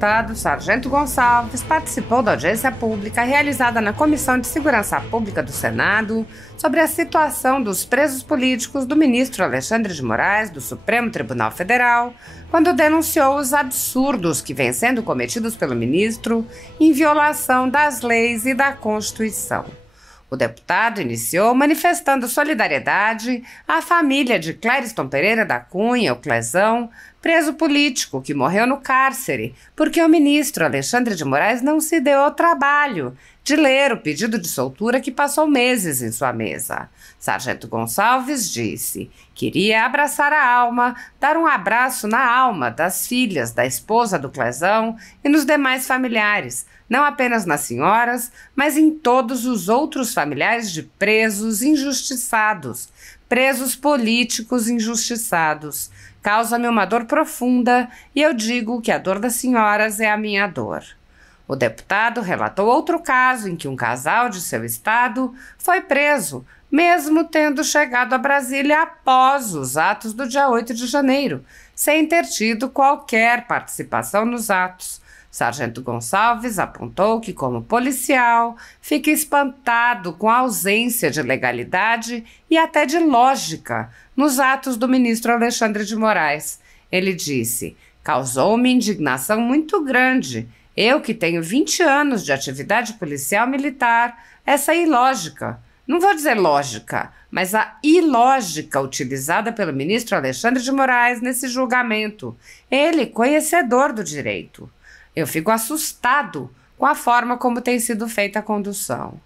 deputado Sargento Gonçalves participou da audiência pública realizada na Comissão de Segurança Pública do Senado sobre a situação dos presos políticos do ministro Alexandre de Moraes, do Supremo Tribunal Federal, quando denunciou os absurdos que vêm sendo cometidos pelo ministro em violação das leis e da Constituição. O deputado iniciou manifestando solidariedade à família de Clériston Pereira da Cunha, o Clezão, preso político que morreu no cárcere porque o ministro Alexandre de Moraes não se deu ao trabalho de ler o pedido de soltura que passou meses em sua mesa. Sargento Gonçalves disse: queria abraçar a alma, dar um abraço na alma das filhas, da esposa do Clezão e nos demais familiares, não apenas nas senhoras, mas em todos os outros familiares de presos injustiçados, presos políticos injustiçados. Causa-me uma dor profunda e eu digo que a dor das senhoras é a minha dor. O deputado relatou outro caso em que um casal de seu estado foi preso, mesmo tendo chegado a Brasília após os atos do dia 8 de janeiro, sem ter tido qualquer participação nos atos. Sargento Gonçalves apontou que, como policial, fica espantado com a ausência de legalidade e até de lógica nos atos do ministro Alexandre de Moraes. Ele disse: causou-me indignação muito grande. Eu, que tenho 20 anos de atividade policial militar, essa ilógica, não vou dizer lógica, mas a ilógica utilizada pelo ministro Alexandre de Moraes nesse julgamento, ele conhecedor do direito. Eu fico assustado com a forma como tem sido feita a condução.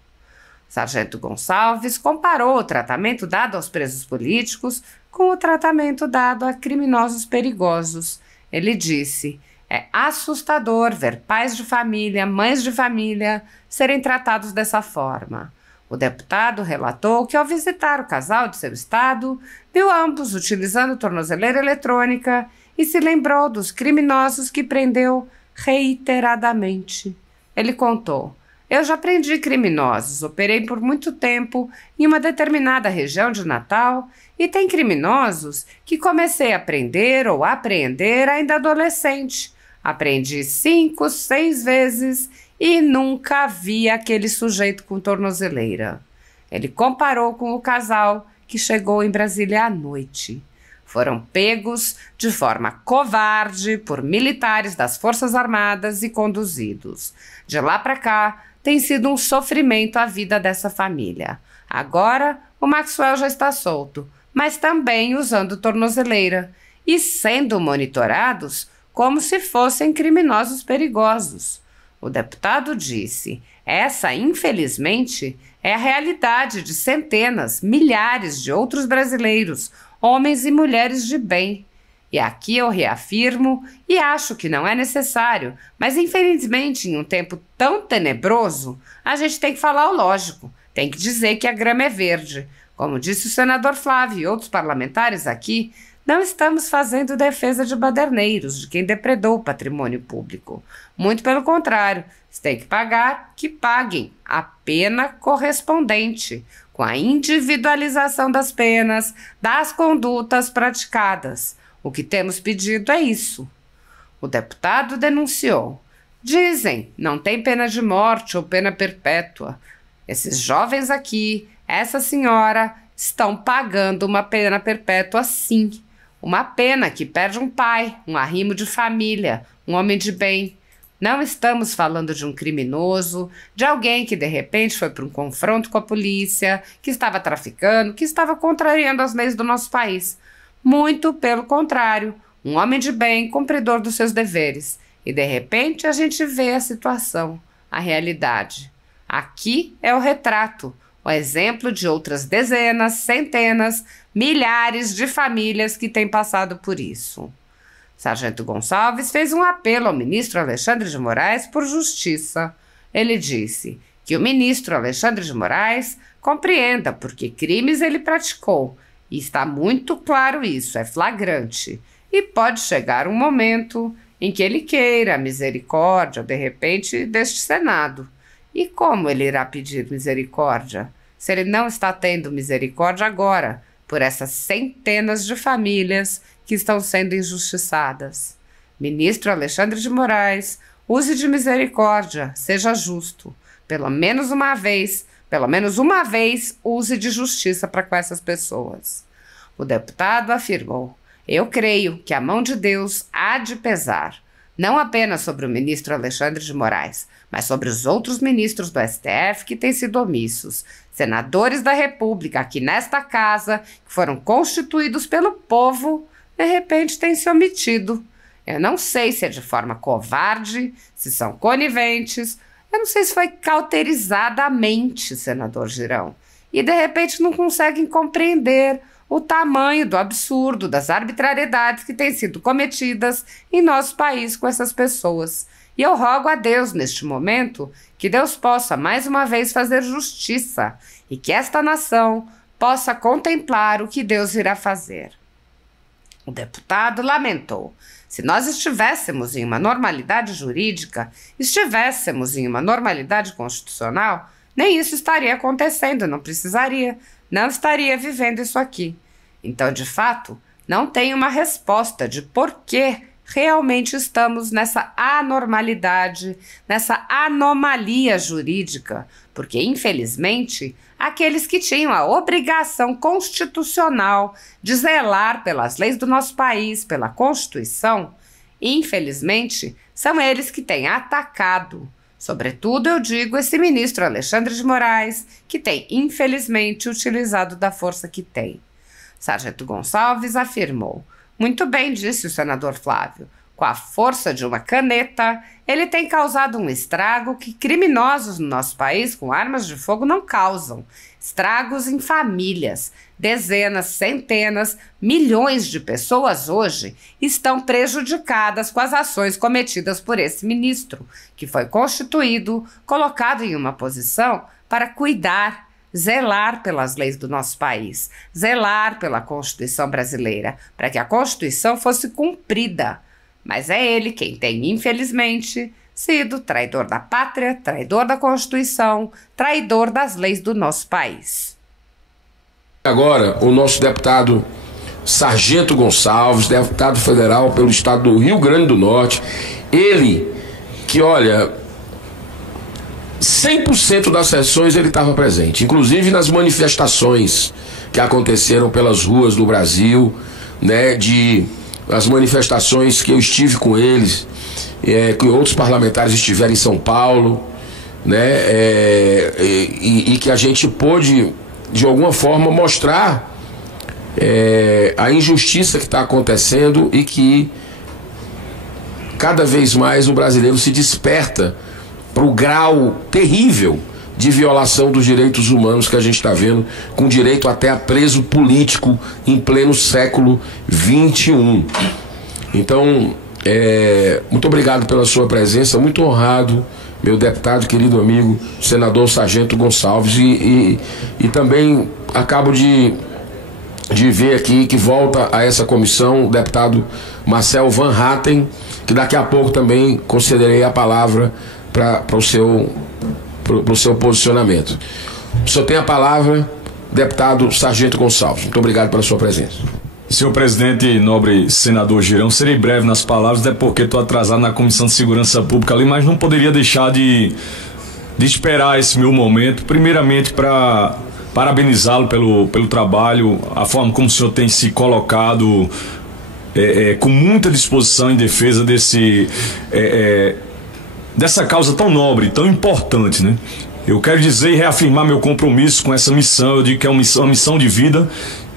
Sargento Gonçalves comparou o tratamento dado aos presos políticos com o tratamento dado a criminosos perigosos. Ele disse: é assustador ver pais de família, mães de família serem tratados dessa forma. O deputado relatou que, ao visitar o casal de seu estado, viu ambos utilizando tornozeleira eletrônica e se lembrou dos criminosos que prendeu reiteradamente. Ele contou: eu já prendi criminosos, operei por muito tempo em uma determinada região de Natal e tem criminosos que comecei a prender ou apreender ainda adolescente. Aprendi 5, 6 vezes e nunca vi aquele sujeito com tornozeleira. Ele comparou com o casal que chegou em Brasília à noite. Foram pegos de forma covarde por militares das Forças Armadas e conduzidos. De lá para cá, tem sido um sofrimento a vida dessa família. Agora, o Maxwell já está solto, mas também usando tornozeleira e sendo monitorados como se fossem criminosos perigosos. O deputado disse: essa, infelizmente, é a realidade de centenas, milhares de outros brasileiros, homens e mulheres de bem. E aqui eu reafirmo e acho que não é necessário, mas infelizmente em um tempo tão tenebroso, a gente tem que falar o lógico, tem que dizer que a grama é verde. Como disse o senador Flávio e outros parlamentares aqui, não estamos fazendo defesa de baderneiros, de quem depredou o patrimônio público. Muito pelo contrário, se tem que pagar, que paguem a pena correspondente, com a individualização das penas, das condutas praticadas. O que temos pedido é isso. O deputado denunciou: dizem, não tem pena de morte ou pena perpétua. Esses jovens aqui, essa senhora, estão pagando uma pena perpétua sim. Uma pena que perde um pai, um arrimo de família, um homem de bem. Não estamos falando de um criminoso, de alguém que de repente foi para um confronto com a polícia, que estava traficando, que estava contrariando as leis do nosso país. Muito pelo contrário, um homem de bem, cumpridor dos seus deveres. E de repente a gente vê a situação, a realidade. Aqui é o retrato, o exemplo de outras dezenas, centenas, milhares de famílias que têm passado por isso. Sargento Gonçalves fez um apelo ao ministro Alexandre de Moraes por justiça. Ele disse que o ministro Alexandre de Moraes compreenda porque crimes ele praticou, e está muito claro isso, é flagrante, e pode chegar um momento em que ele queira a misericórdia, de repente, deste Senado. E como ele irá pedir misericórdia, se ele não está tendo misericórdia agora por essas centenas de famílias que estão sendo injustiçadas? Ministro Alexandre de Moraes, use de misericórdia, seja justo. Pelo menos uma vez, use de justiça para com essas pessoas. O deputado afirmou: eu creio que a mão de Deus há de pesar, não apenas sobre o ministro Alexandre de Moraes, mas sobre os outros ministros do STF que têm sido omissos, senadores da República aqui nesta casa, que foram constituídos pelo povo, de repente têm se omitido. Eu não sei se é de forma covarde, se são coniventes, eu não sei se foi cauterizadamente, senador Girão, e de repente não conseguem compreender o tamanho do absurdo, das arbitrariedades que têm sido cometidas em nosso país com essas pessoas. E eu rogo a Deus, neste momento, que Deus possa mais uma vez fazer justiça e que esta nação possa contemplar o que Deus irá fazer. O deputado lamentou: se nós estivéssemos em uma normalidade jurídica, estivéssemos em uma normalidade constitucional, nem isso estaria acontecendo, não estaria vivendo isso aqui. Então, de fato, não tem uma resposta de por que realmente estamos nessa anormalidade, nessa anomalia jurídica, porque, infelizmente, aqueles que tinham a obrigação constitucional de zelar pelas leis do nosso país, pela Constituição, infelizmente, são eles que têm atacado. Sobretudo, eu digo, esse ministro Alexandre de Moraes, que tem, infelizmente, utilizado da força que tem. Sargento Gonçalves afirmou: muito bem disse o senador Flávio, com a força de uma caneta, ele tem causado um estrago que criminosos no nosso país com armas de fogo não causam. Estragos em famílias. Dezenas, centenas, milhões de pessoas hoje estão prejudicadas com as ações cometidas por esse ministro, que foi constituído, colocado em uma posição para cuidar, zelar pelas leis do nosso país, zelar pela Constituição brasileira, para que a Constituição fosse cumprida. Mas é ele quem tem, infelizmente, sido traidor da pátria, traidor da Constituição, traidor das leis do nosso país. Agora, o nosso deputado Sargento Gonçalves, deputado federal pelo estado do Rio Grande do Norte, ele que, olha, 100% das sessões ele estava presente, inclusive nas manifestações que aconteceram pelas ruas do Brasil, né, as manifestações que eu estive com eles, que outros parlamentares estiveram em São Paulo, né, e que a gente pôde, de alguma forma, mostrar a injustiça que está acontecendo e que cada vez mais o brasileiro se desperta para o grau terrível de violação dos direitos humanos que a gente está vendo, com direito até a preso político em pleno século XXI. Então, muito obrigado pela sua presença, muito honrado, meu deputado, querido amigo, senador Sargento Gonçalves, e também acabo de ver aqui que volta a essa comissão o deputado Marcel Van Hatten, que daqui a pouco também concederei a palavra para o seu posicionamento. O senhor tem a palavra, deputado Sargento Gonçalves. Muito obrigado pela sua presença. Senhor presidente, nobre senador Girão, serei breve nas palavras, até porque estou atrasado na Comissão de Segurança Pública ali, mas não poderia deixar de esperar esse meu momento, primeiramente para parabenizá-lo pelo trabalho, a forma como o senhor tem se colocado com muita disposição em defesa dessa causa tão nobre, tão importante, né? Eu quero dizer e reafirmar meu compromisso com essa missão. Eu digo que é uma missão de vida,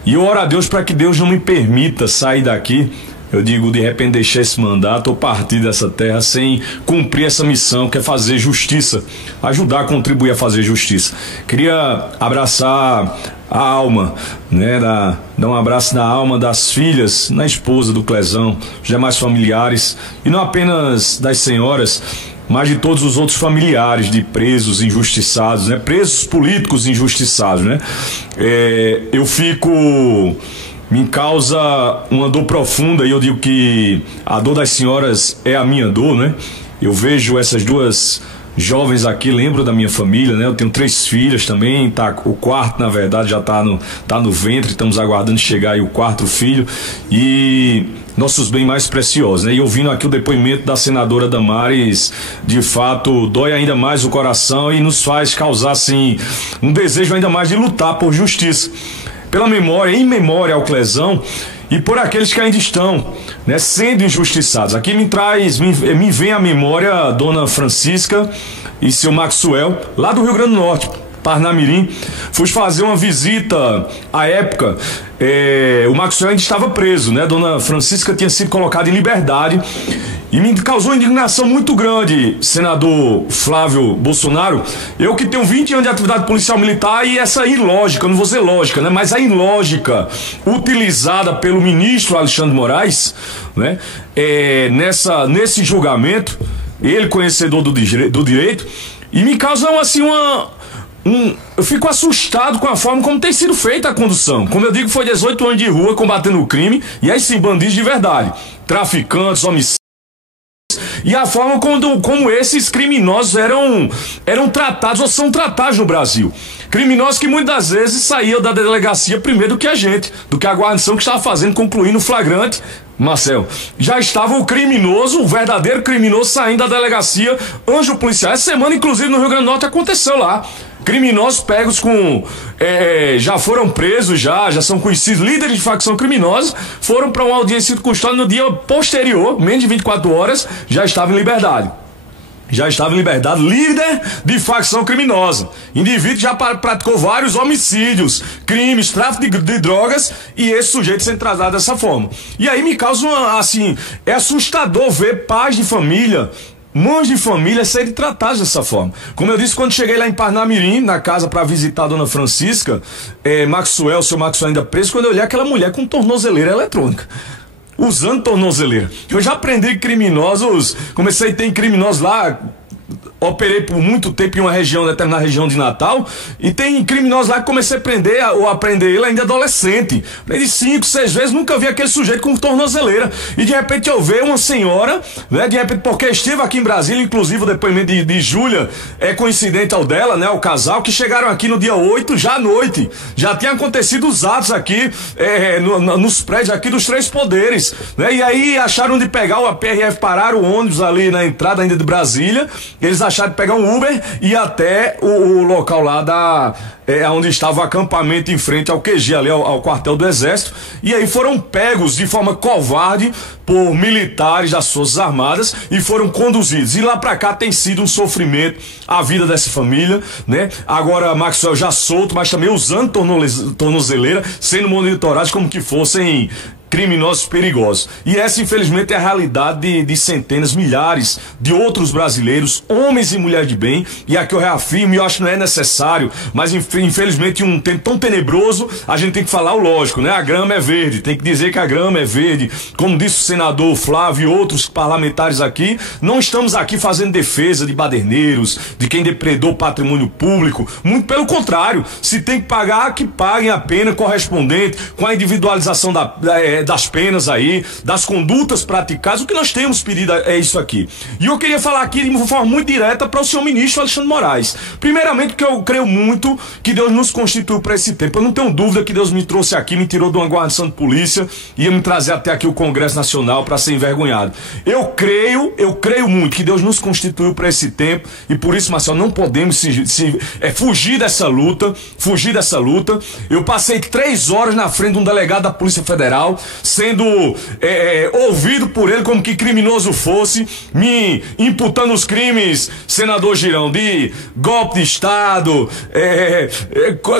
e eu oro a Deus para que Deus não me permita sair daqui, eu digo, de repente deixar esse mandato ou partir dessa terra sem cumprir essa missão, que é fazer justiça, ajudar a contribuir a fazer justiça. Queria abraçar a alma, né, dar um abraço na alma das filhas, na esposa do Clezão, os demais familiares, e não apenas das senhoras, mas de todos os outros familiares de presos injustiçados, né? Presos políticos injustiçados, né? Eu fico... me causa uma dor profunda, e eu digo que a dor das senhoras é a minha dor, né? Eu vejo essas duas jovens aqui lembram da minha família, né? Eu tenho 3 filhas também, o quarto, na verdade, já tá no ventre, estamos aguardando chegar aí o 4º filho, e nossos bens mais preciosos, né? E ouvindo aqui o depoimento da senadora Damares, de fato, dói ainda mais o coração e nos faz causar, assim, um desejo ainda mais de lutar por justiça, pela memória, em memória ao Clezão, e por aqueles que ainda estão, né, sendo injustiçados. Aqui me vem à memória a dona Francisca e seu Maxwell, lá do Rio Grande do Norte, Parnamirim. Fui fazer uma visita à época, o Maxwell ainda estava preso, né? Dona Francisca tinha sido colocada em liberdade. E me causou indignação muito grande, senador Flávio Bolsonaro, eu que tenho 20 anos de atividade policial militar, e essa ilógica, não vou dizer lógica, né, mas a ilógica utilizada pelo ministro Alexandre de Moraes, né, nesse julgamento, ele conhecedor do direito, e me causa assim eu fico assustado com a forma como tem sido feita a condução. Como eu digo, foi 18 anos de rua combatendo o crime, e aí sim, bandidos de verdade, traficantes, homicídios, e a forma como esses criminosos eram tratados ou são tratados no Brasil. Criminosos que muitas das vezes saíam da delegacia primeiro do que a gente, do que a guarnição que estava fazendo, concluindo o flagrante. Marcel, já estava o criminoso, o verdadeiro criminoso, saindo da delegacia antes do policial. Essa semana, inclusive, no Rio Grande do Norte aconteceu lá. Criminosos pegos já foram presos, já são conhecidos, líderes de facção criminosa, foram para uma audiência de custódia no dia posterior, menos de 24 horas, já estava em liberdade. Já estava em liberdade, líder de facção criminosa. Indivíduo já praticou vários homicídios, crimes, tráfico de drogas, e esse sujeito sendo tratado dessa forma. E aí me causa é assustador ver pais de família, mães de família serem tratados dessa forma. Como eu disse, quando cheguei lá em Parnamirim, na casa para visitar a dona Francisca, Maxwell, seu Maxwell ainda preso, quando eu olhei aquela mulher com tornozeleira eletrônica, usando tornozeleira. Eu já aprendi criminosos, comecei a ter criminosos lá, operei por muito tempo em uma região, determinada região de Natal, e tem criminosos lá que comecei a prender, ou aprender ele ainda adolescente. Prendi 5, 6 vezes, nunca vi aquele sujeito com tornozeleira. E de repente eu vejo uma senhora, né, de repente, porque estive aqui em Brasília, inclusive o depoimento de Júlia é coincidente ao dela, né, o casal, que chegaram aqui no dia 8, já à noite. Já tinha acontecido os atos aqui, nos prédios aqui dos 3 poderes, né, e aí acharam de pegar a PRF, pararam o ônibus ali na entrada ainda de Brasília, eles acharam de pegar um Uber e ir até o local lá onde estava o acampamento em frente ao QG, ali ao quartel do Exército, e aí foram pegos de forma covarde por militares das Forças Armadas e foram conduzidos. E lá pra cá tem sido um sofrimento a vida dessa família, né? Agora Maxwell já solto, mas também usando tornozeleira, sendo monitorados como que fossem criminosos perigosos. E essa, infelizmente, é a realidade de centenas, milhares de outros brasileiros, homens e mulheres de bem. E aqui eu reafirmo, e eu acho que não é necessário, mas infelizmente, em um tempo tão tenebroso, a gente tem que falar o lógico, né? A grama é verde, tem que dizer que a grama é verde. Como disse o senador Flávio e outros parlamentares aqui, não estamos aqui fazendo defesa de baderneiros, de quem depredou patrimônio público. Muito pelo contrário, se tem que pagar, que paguem a pena correspondente, com a individualização das penas aí, das condutas praticadas. O que nós temos pedido é isso aqui. E eu queria falar aqui de uma forma muito direta para o senhor ministro Alexandre de Moraes. Primeiramente, porque eu creio muito que Deus nos constituiu para esse tempo. Eu não tenho dúvida que Deus me trouxe aqui, me tirou de uma guarnição de polícia e ia me trazer até aqui o Congresso Nacional para ser envergonhado. Eu creio muito que Deus nos constituiu para esse tempo, e por isso, Marcelo, não podemos fugir dessa luta. Eu passei 3 horas na frente de um delegado da Polícia Federal, sendo ouvido por ele como que criminoso fosse, me imputando os crimes, senador Girão, de golpe de Estado,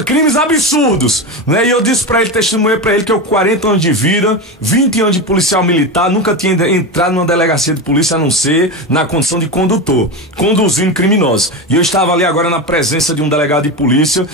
crimes absurdos, né? E eu disse pra ele, testemunhei pra ele que eu 40 anos de vida, 20 anos de policial militar, nunca tinha entrado numa delegacia de polícia a não ser na condição de condutor, conduzindo criminosos. E eu estava ali agora na presença de um delegado de polícia,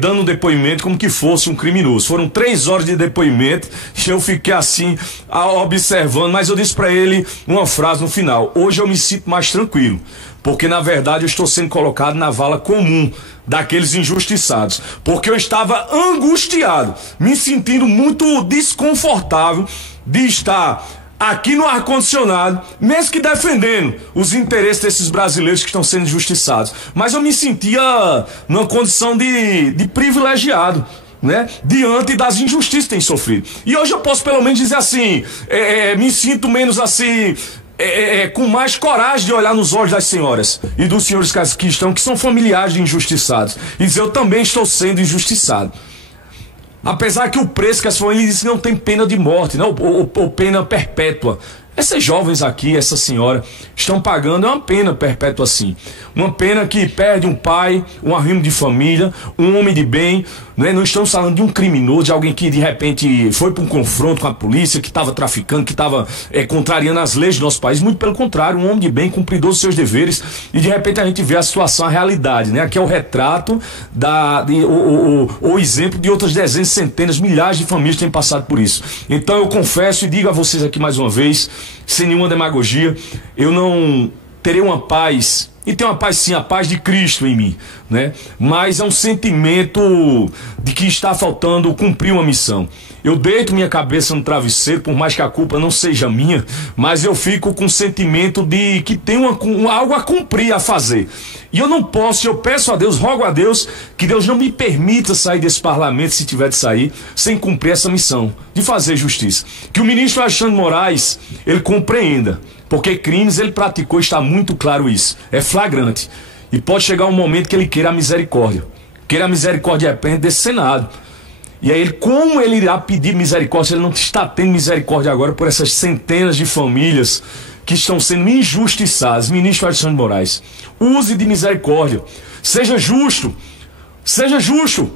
dando um depoimento como que fosse um criminoso. Foram 3 horas de depoimento, e eu fiquei assim, observando, mas eu disse pra ele uma frase no final: hoje eu me sinto mais tranquilo, porque na verdade eu estou sendo colocado na vala comum daqueles injustiçados, porque eu estava angustiado, me sentindo muito desconfortável de estar aqui no ar-condicionado, mesmo que defendendo os interesses desses brasileiros que estão sendo injustiçados. Mas eu me sentia numa condição de privilegiado, né, diante das injustiças que tem sofrido. E hoje eu posso pelo menos dizer assim, me sinto menos assim, com mais coragem de olhar nos olhos das senhoras e dos senhores que estão, que são familiares de injustiçados, e dizer, eu também estou sendo injustiçado. Apesar que o preço que as famílias dizem não tem pena de morte, né, ou pena perpétua. Essas jovens aqui, essa senhora, estão pagando uma pena perpétua assim. Uma pena que perde um pai, um arrimo de família, um homem de bem, né? Não estamos falando de um criminoso, de alguém que de repente foi para um confronto com a polícia, que estava traficando, que estava contrariando as leis do nosso país. Muito pelo contrário, um homem de bem, cumpridor dos seus deveres, e de repente a gente vê a situação, a realidade, né? Aqui é o retrato, o exemplo de outras dezenas, centenas, milhares de famílias que têm passado por isso. Então eu confesso e digo a vocês aqui mais uma vez, sem nenhuma demagogia, eu não terei uma paz, e tem uma paz sim, a paz de Cristo em mim, né? Mas é um sentimento de que está faltando cumprir uma missão. Eu deito minha cabeça no travesseiro, por mais que a culpa não seja minha, mas eu fico com o sentimento de que tem algo a cumprir, a fazer. E eu não posso, eu peço a Deus, rogo a Deus, que Deus não me permita sair desse parlamento, se tiver de sair, sem cumprir essa missão, de fazer justiça. Que o ministro Alexandre de Moraes, ele compreenda, porque crimes ele praticou, está muito claro isso, é flagrante. E pode chegar um momento que ele queira a misericórdia de repente desse Senado. E aí, como ele irá pedir misericórdia se ele não está tendo misericórdia agora por essas centenas de famílias que estão sendo injustiçadas? Ministro Alexandre de Moraes, use de misericórdia, seja justo,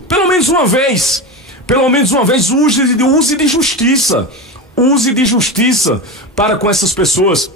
pelo menos uma vez, use de justiça para com essas pessoas.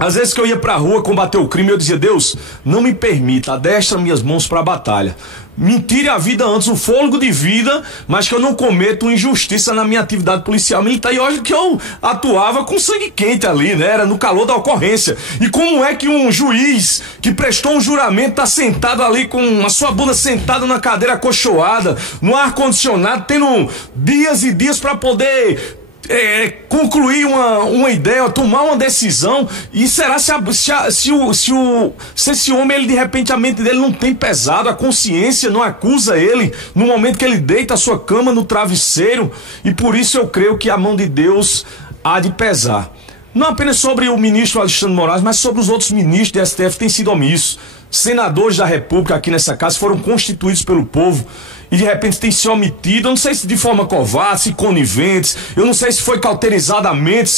Às vezes que eu ia pra rua combater o crime, eu dizia, Deus, não me permita, adestra minhas mãos para a batalha. Me tire a vida antes, o fôlego de vida, mas que eu não cometa injustiça na minha atividade policial militar. E hoje que eu atuava com sangue quente ali, né? Era no calor da ocorrência. E como é que um juiz que prestou um juramento está sentado ali com a sua bunda sentada na cadeira acolchoada, no ar-condicionado, tendo dias e dias para poder concluir uma ideia, tomar uma decisão, e será se esse homem, ele de repente a mente dele não tem pesado, a consciência não acusa ele no momento que ele deita a sua cama no travesseiro, e por isso eu creio que a mão de Deus há de pesar, não apenas sobre o ministro Alexandre de Moraes, mas sobre os outros ministros do STF que têm sido omissos. Senadores da República aqui nessa casa foram constituídos pelo povo e de repente tem se omitido, eu não sei se de forma covarde, se coniventes, eu não sei se foi cauterizadamente,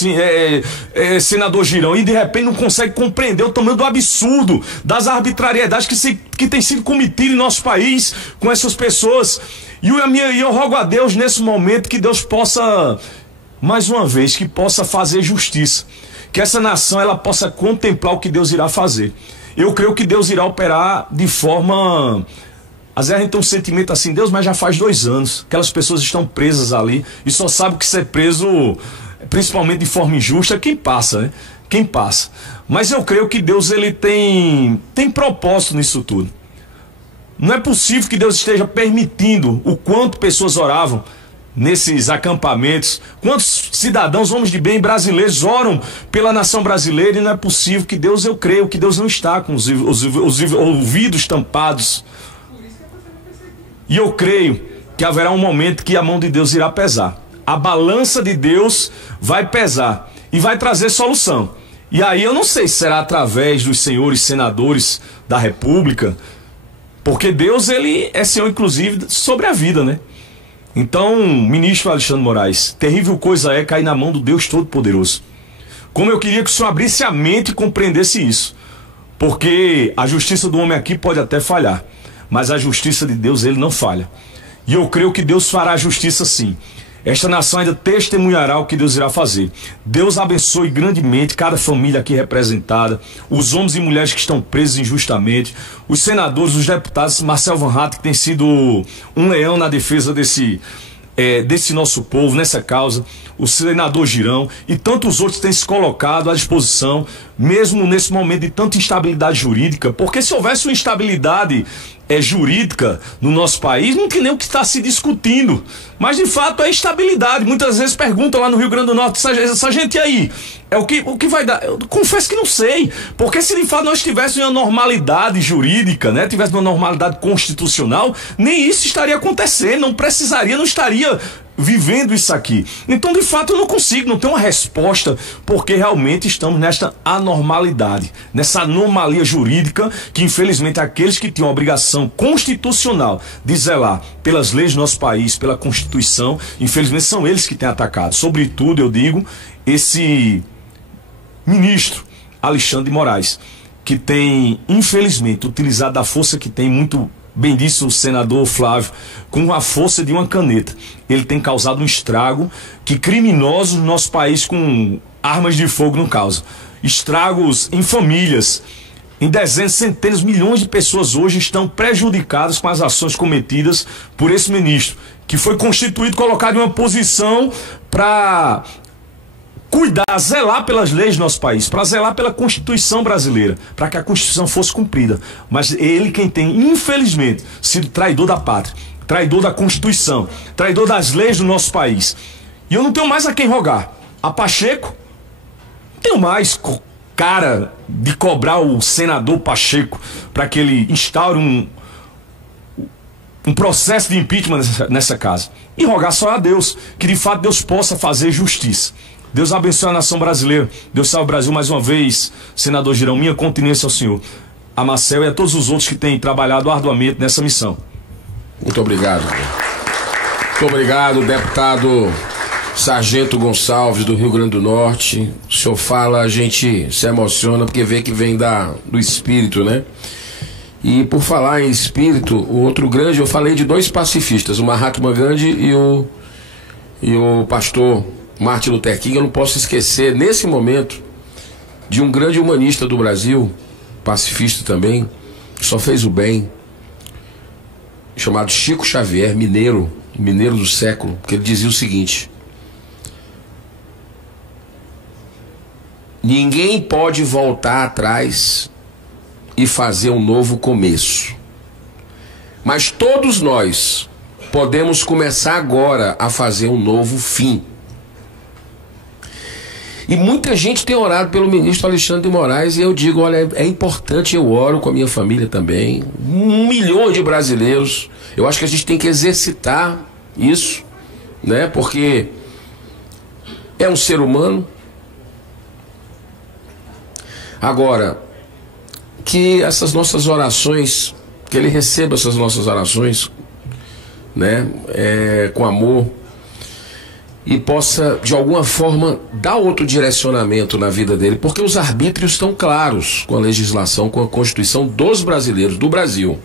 senador Girão, e de repente não consegue compreender o tamanho do absurdo, das arbitrariedades que tem sido cometido em nosso país com essas pessoas. E eu rogo a Deus nesse momento que Deus possa, mais uma vez, que possa fazer justiça, que essa nação ela possa contemplar o que Deus irá fazer. Eu creio que Deus irá operar de forma... Às vezes a gente tem um sentimento assim, Deus, mas já faz 2 anos, aquelas pessoas estão presas ali e só sabe que ser preso, principalmente de forma injusta, quem passa, né? Quem passa. Mas eu creio que Deus ele tem propósito nisso tudo. Não é possível que Deus esteja permitindo o quanto pessoas oravam nesses acampamentos, quantos cidadãos, homens de bem brasileiros oram pela nação brasileira, e não é possível que Deus, eu creio que Deus não está com os ouvidos tampados. E eu creio que haverá um momento que a mão de Deus irá pesar. A balança de Deus vai pesar e vai trazer solução. E aí eu não sei se será através dos senhores senadores da República, porque Deus ele é Senhor inclusive sobre a vida, né? Então, ministro Alexandre de Moraes, terrível coisa é cair na mão do Deus Todo-Poderoso. Como eu queria que o senhor abrisse a mente e compreendesse isso. Porque a justiça do homem aqui pode até falhar, mas a justiça de Deus, ele não falha. E eu creio que Deus fará justiça sim. Esta nação ainda testemunhará o que Deus irá fazer. Deus abençoe grandemente cada família aqui representada, os homens e mulheres que estão presos injustamente, os senadores, os deputados, Marcel Van Hatten, que tem sido um leão na defesa desse nosso povo, nessa causa, o senador Girão e tantos outros que têm se colocado à disposição. mesmo nesse momento de tanta instabilidade jurídica, porque se houvesse uma instabilidade jurídica no nosso país, não tem nem o que está se discutindo. Mas de fato é instabilidade. Muitas vezes perguntam lá no Rio Grande do Norte, essa gente aí, o que vai dar? Eu confesso que não sei. Porque se de fato nós tivéssemos uma normalidade jurídica, né, tivéssemos uma normalidade constitucional, nem isso estaria acontecendo, não estaria vivendo isso aqui. Então, de fato, eu não consigo, não tenho uma resposta, porque realmente estamos nesta anormalidade, nessa anomalia jurídica que, infelizmente, aqueles que tinham a obrigação constitucional de zelar pelas leis do nosso país, pela Constituição, infelizmente, são eles que têm atacado. Sobretudo, eu digo, esse ministro Alexandre de Moraes, que tem, infelizmente, utilizado a força que tem, muito bem disse o senador Flávio, com a força de uma caneta. Ele tem causado um estrago que criminosos no nosso país com armas de fogo não causam. Estragos em famílias, em dezenas, centenas, milhões de pessoas hoje estão prejudicadas com as ações cometidas por esse ministro, que foi constituído, colocado em uma posição para cuidar, zelar pelas leis do nosso país, para zelar pela Constituição brasileira, para que a Constituição fosse cumprida. Mas ele quem tem, infelizmente, sido traidor da pátria, traidor da Constituição, traidor das leis do nosso país. E eu não tenho mais a quem rogar. A Pacheco, não tenho mais cara de cobrar o senador Pacheco para que ele instaure um processo de impeachment nessa casa. E rogar só a Deus, que de fato Deus possa fazer justiça. Deus abençoe a nação brasileira. Deus salve o Brasil mais uma vez. Senador Girão, minha continência ao senhor, a Marcel e a todos os outros que têm trabalhado arduamente nessa missão. Muito obrigado. Muito obrigado, deputado Sargento Gonçalves, do Rio Grande do Norte. O senhor fala, a gente se emociona porque vê que vem do espírito, né? E por falar em espírito, o outro grande, eu falei de dois pacifistas, o Mahatma Gandhi e o pastor Martin Luther King. Eu não posso esquecer, nesse momento, de um grande humanista do Brasil, pacifista também, que só fez o bem, chamado Chico Xavier, mineiro do século, que ele dizia o seguinte: ninguém pode voltar atrás e fazer um novo começo, mas todos nós podemos começar agora a fazer um novo fim. E muita gente tem orado pelo ministro Alexandre de Moraes, e eu digo, olha, é importante, eu oro com a minha família também, 1 milhão de brasileiros. Eu acho que a gente tem que exercitar isso, né? Porque é um ser humano. Agora, que essas nossas orações, que ele receba essas nossas orações, né? Com amor, e possa de alguma forma dar outro direcionamento na vida dele, porque os arbítrios estão claros com a legislação, com a Constituição dos brasileiros, do Brasil.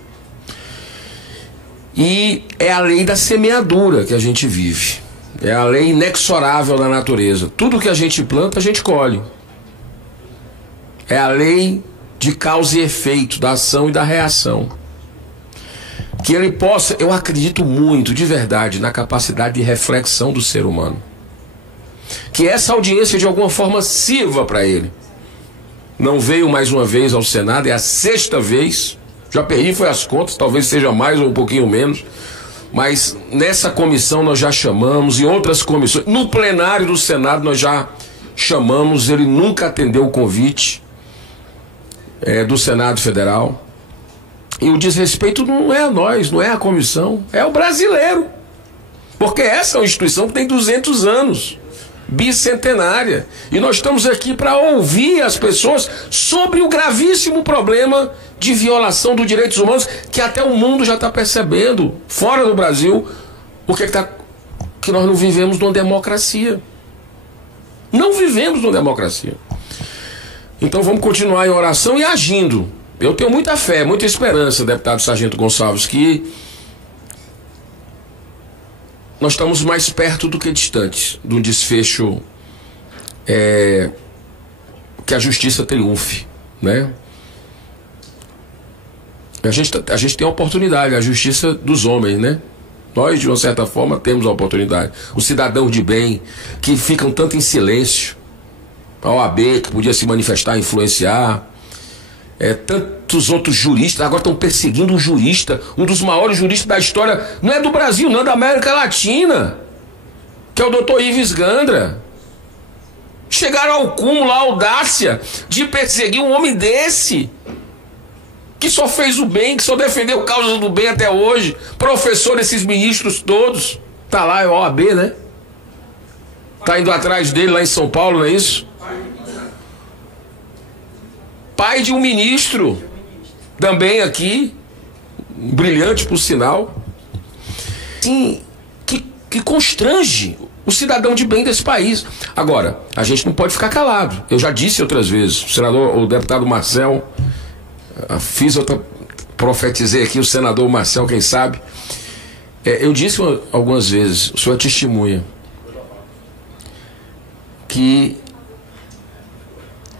E é a lei da semeadura que a gente vive, é a lei inexorável da natureza. Tudo que a gente planta, a gente colhe. É a lei de causa e efeito, da ação e da reação. Que ele possa, eu acredito muito, de verdade, na capacidade de reflexão do ser humano. Que essa audiência de alguma forma sirva para ele. Não veio mais uma vez ao Senado, é a 6ª vez. Já perdi foi as contas, talvez seja mais ou um pouquinho menos. Mas nessa comissão nós já chamamos, e outras comissões. No plenário do Senado nós já chamamos, ele nunca atendeu o convite do Senado Federal. E o desrespeito não é a nós, não é a comissão, é o brasileiro. Porque essa é uma instituição que tem 200 anos, bicentenária. E nós estamos aqui para ouvir as pessoas sobre o gravíssimo problema de violação dos direitos humanos, que até o mundo já está percebendo, fora do Brasil, que nós não vivemos numa democracia. Não vivemos numa democracia. Então vamos continuar em oração e agindo. Eu tenho muita fé, muita esperança, deputado Sargento Gonçalves, que nós estamos mais perto do que distantes de um desfecho que a justiça triunfe, né? A gente tem a oportunidade, a justiça dos homens, né? Nós, de uma certa forma, temos a oportunidade. Os cidadãos de bem, que ficam tanto em silêncio. a OAB, que podia se manifestar, influenciar. Tantos outros juristas agora estão perseguindo um jurista, um dos maiores juristas da história, não é do Brasil, não é da América Latina, que é o Dr. Ives Gandra. Chegaram ao cúmulo, à audácia de perseguir um homem desse, que só fez o bem, que só defendeu causas do bem até hoje. Professor desses ministros todos. Tá lá, é o OAB, né? Tá indo atrás dele lá em São Paulo, não é isso? Pai de um ministro, também aqui, brilhante por sinal. Sim, que constrange o cidadão de bem desse país. Agora, a gente não pode ficar calado. Eu já disse outras vezes, o deputado Marcel, profetizei aqui, o senador Marcel, quem sabe. Eu disse algumas vezes, o senhor é testemunha, que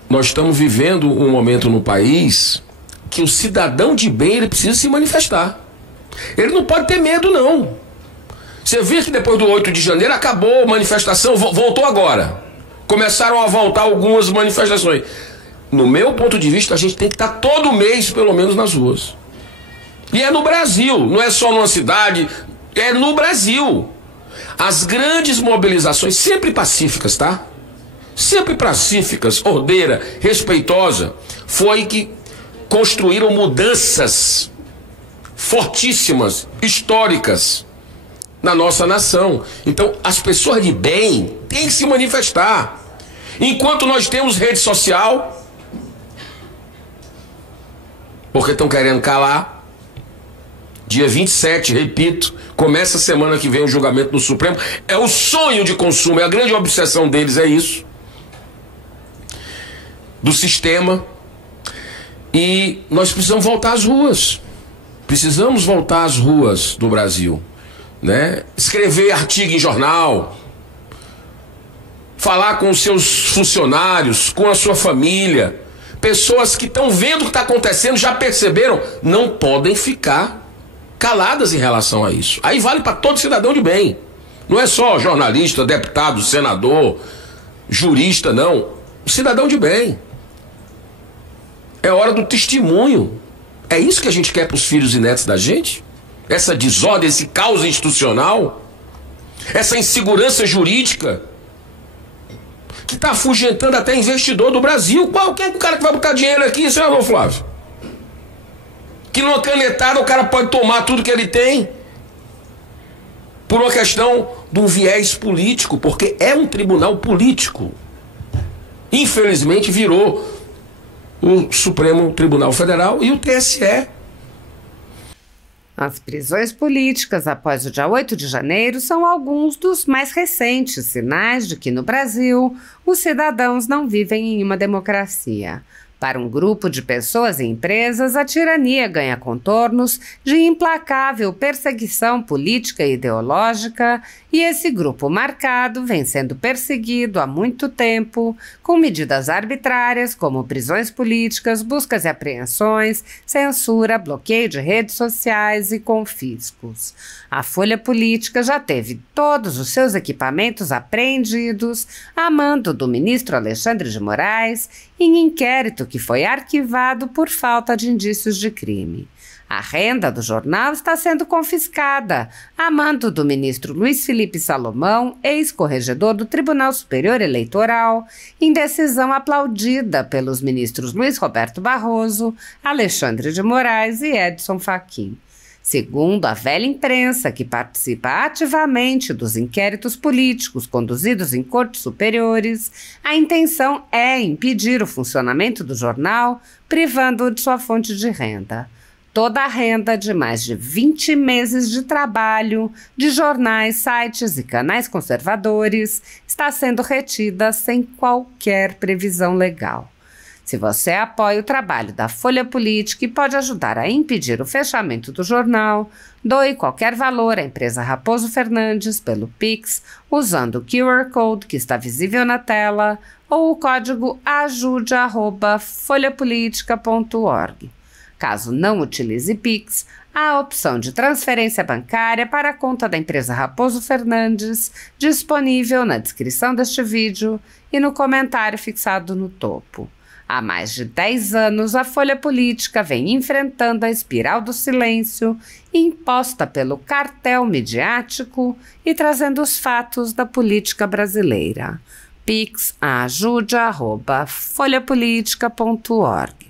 nós estamos vivendo um momento no país que o cidadão de bem, ele precisa se manifestar. Ele não pode ter medo, não. Você vê que depois do 8 de janeiro acabou a manifestação, voltou agora. Começaram a voltar algumas manifestações. No meu ponto de vista, a gente tem que estar todo mês, pelo menos, nas ruas. E é no Brasil, não é só numa cidade, é no Brasil. As grandes mobilizações, sempre pacíficas, tá? Sempre pacíficas, ordeira, respeitosa, foi que construíram mudanças fortíssimas, históricas na nossa nação. Então, as pessoas de bem têm que se manifestar. Enquanto nós temos rede social, porque estão querendo calar. Dia 27, repito, começa a semana que vem o julgamento no Supremo. É o sonho de consumo, é a grande obsessão deles, é isso. Do sistema. E nós precisamos voltar às ruas. Precisamos voltar às ruas do Brasil, né? Escrever artigo em jornal, falar com os seus funcionários, com a sua família. Pessoas que estão vendo o que está acontecendo, já perceberam, não podem ficar caladas em relação a isso. Aí vale para todo cidadão de bem. Não é só jornalista, deputado, senador, jurista, não. Cidadão de bem. É hora do testemunho. É isso que a gente quer para os filhos e netos da gente? Essa desordem, esse caos institucional, essa insegurança jurídica que está afugentando até investidor do Brasil. Quem é o cara que vai botar dinheiro aqui, senador Flávio? Que numa canetada o cara pode tomar tudo que ele tem por uma questão de um viés político, porque é um tribunal político. Infelizmente virou o Supremo Tribunal Federal e o TSE. As prisões políticas após o dia 8 de janeiro são alguns dos mais recentes sinais de que no Brasil os cidadãos não vivem em uma democracia. Para um grupo de pessoas e empresas, a tirania ganha contornos de implacável perseguição política e ideológica, e esse grupo marcado vem sendo perseguido há muito tempo, com medidas arbitrárias como prisões políticas, buscas e apreensões, censura, bloqueio de redes sociais e confiscos. A Folha Política já teve todos os seus equipamentos apreendidos a mando do ministro Alexandre de Moraes em inquérito que foi arquivado por falta de indícios de crime. A renda do jornal está sendo confiscada a mando do ministro Luiz Felipe Salomão, ex-corregedor do Tribunal Superior Eleitoral, em decisão aplaudida pelos ministros Luiz Roberto Barroso, Alexandre de Moraes e Edson Fachin. Segundo a velha imprensa, que participa ativamente dos inquéritos políticos conduzidos em cortes superiores, a intenção é impedir o funcionamento do jornal, privando-o de sua fonte de renda. Toda a renda de mais de 20 meses de trabalho de jornais, sites e canais conservadores está sendo retida sem qualquer previsão legal. Se você apoia o trabalho da Folha Política e pode ajudar a impedir o fechamento do jornal, doe qualquer valor à empresa Raposo Fernandes pelo Pix, usando o QR Code que está visível na tela ou o código ajude@folhapolitica.org. Caso não utilize Pix, há a opção de transferência bancária para a conta da empresa Raposo Fernandes, disponível na descrição deste vídeo e no comentário fixado no topo. Há mais de 10 anos, a Folha Política vem enfrentando a espiral do silêncio imposta pelo cartel midiático e trazendo os fatos da política brasileira. Pix@ajude@folhapolitica.org